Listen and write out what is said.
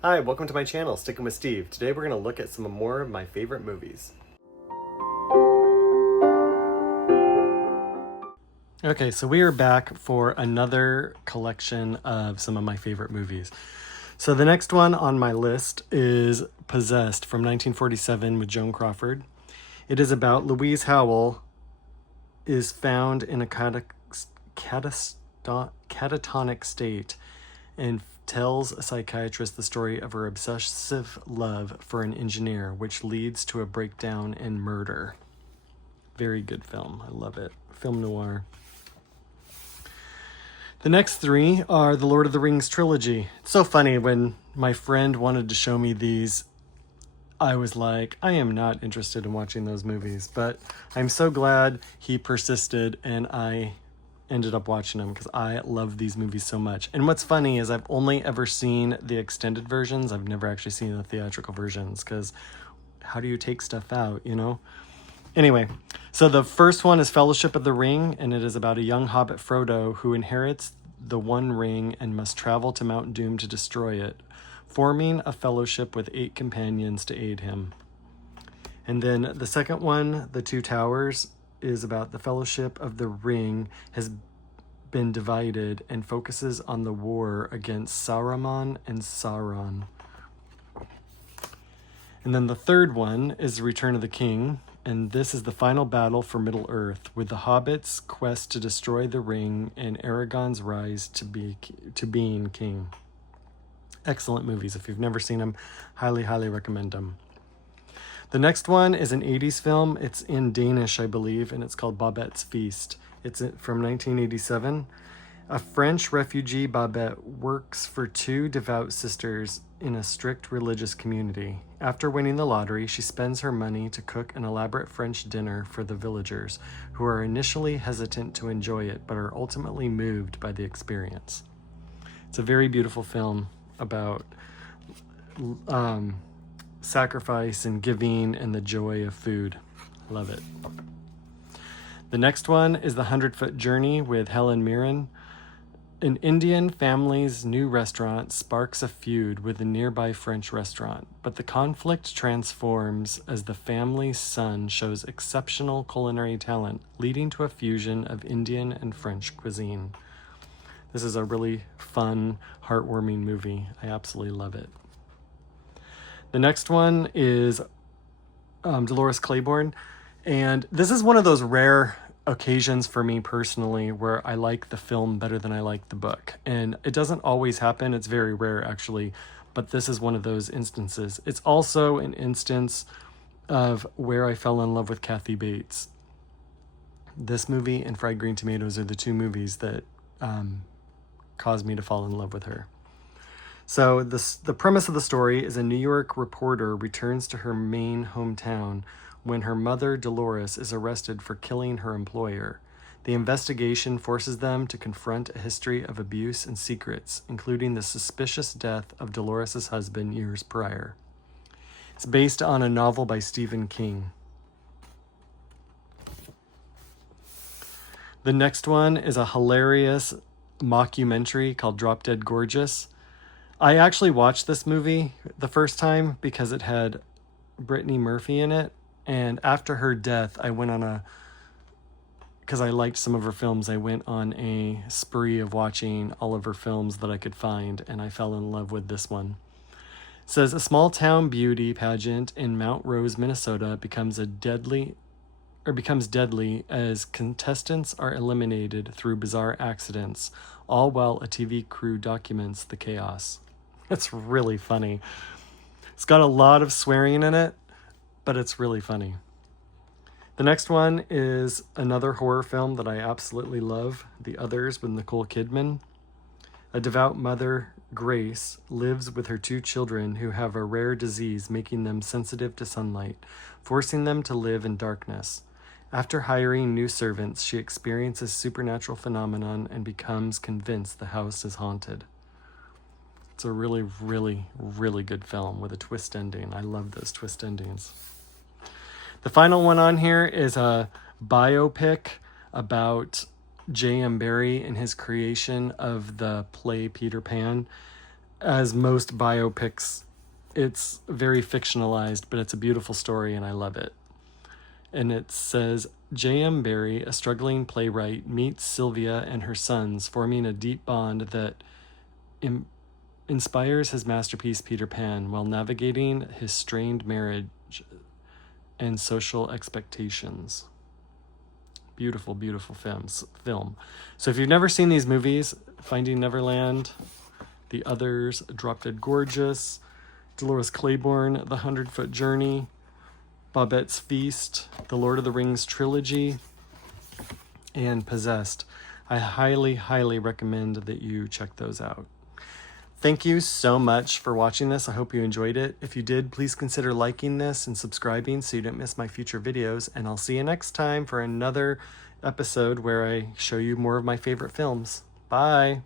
Hi, welcome to my channel, Sticking with Steve. Today we're going to look at some more of my favorite movies. Okay, so we are back for another collection of some of my favorite movies. So the next one on my list is Possessed from 1947 with Joan Crawford. It is about Louise Howell is found in a catatonic state and tells a psychiatrist the story of her obsessive love for an engineer, which leads to a breakdown and murder. Very good film. I love it. Film noir. The next three are the Lord of the Rings trilogy. It's so funny, when my friend wanted to show me these, I was like, I am not interested in watching those movies, but I'm so glad he persisted and I ended up watching them because I love these movies so much. And what's funny is I've only ever seen the extended versions. I've never actually seen the theatrical versions because how do you take stuff out, you know? Anyway, so the first one is Fellowship of the Ring, and it is about a young hobbit Frodo who inherits the One Ring and must travel to Mount Doom to destroy it, forming a fellowship with 8 companions to aid him. And then the second one, The Two Towers, is about the Fellowship of the Ring has been divided and focuses on the war against Saruman and Sauron. And then the third one is Return of the King, and this is the final battle for Middle-earth, with the hobbits' quest to destroy the ring and Aragorn's rise to being king. Excellent movies. If you've never seen them, highly, highly recommend them. The next one is an 80s film. It's in Danish, I believe, and it's called Babette's Feast. It's from 1987. A French refugee, Babette works for 2 devout sisters in a strict religious community. After winning the lottery, she spends her money to cook an elaborate French dinner for the villagers, who are initially hesitant to enjoy it, but are ultimately moved by the experience. It's a very beautiful film about sacrifice and giving and the joy of food. Love it. The next one is The 100-Foot Journey with Helen Mirren. An Indian family's new restaurant sparks a feud with a nearby French restaurant, but the conflict transforms as the family's son shows exceptional culinary talent, leading to a fusion of Indian and French cuisine. This is a really fun, heartwarming movie. I absolutely love it. The next one is Dolores Claiborne, and this is one of those rare occasions for me personally where I like the film better than I like the book. And it doesn't always happen. It's very rare, actually, but this is one of those instances. It's also an instance of where I fell in love with Kathy Bates. This movie and Fried Green Tomatoes are the 2 movies that caused me to fall in love with her. So the premise of the story is a New York reporter returns to her Maine hometown when her mother, Dolores, is arrested for killing her employer. The investigation forces them to confront a history of abuse and secrets, including the suspicious death of Dolores' husband years prior. It's based on a novel by Stephen King. The next one is a hilarious mockumentary called Drop Dead Gorgeous. I actually watched this movie the first time because it had Brittany Murphy in it. And after her death, I went on because I liked some of her films, I went on a spree of watching all of her films that I could find, and I fell in love with this one. It says, a small town beauty pageant in Mount Rose, Minnesota becomes deadly as contestants are eliminated through bizarre accidents, all while a TV crew documents the chaos. It's really funny. It's got a lot of swearing in it, but it's really funny. The next one is another horror film that I absolutely love, The Others with Nicole Kidman. A devout mother, Grace, lives with her 2 children who have a rare disease making them sensitive to sunlight, forcing them to live in darkness. After hiring new servants, she experiences supernatural phenomenon and becomes convinced the house is haunted. It's a really, really, really good film with a twist ending. I love those twist endings. The final one on here is a biopic about J.M. Barrie and his creation of the play Peter Pan. as most biopics, it's very fictionalized, but it's a beautiful story and I love it. And it says, J.M. Barrie, a struggling playwright, meets Sylvia and her sons, forming a deep bond that inspires his masterpiece Peter Pan while navigating his strained marriage and social expectations. Beautiful, beautiful film. So if you've never seen these movies, Finding Neverland, The Others, Drop Dead Gorgeous, Dolores Claiborne, The 100-Foot Journey, Babette's Feast, The Lord of the Rings trilogy, and Possessed, I highly, highly recommend that you check those out. Thank you so much for watching this. I hope you enjoyed it. If you did, please consider liking this and subscribing so you don't miss my future videos. And I'll see you next time for another episode where I show you more of my favorite films. Bye.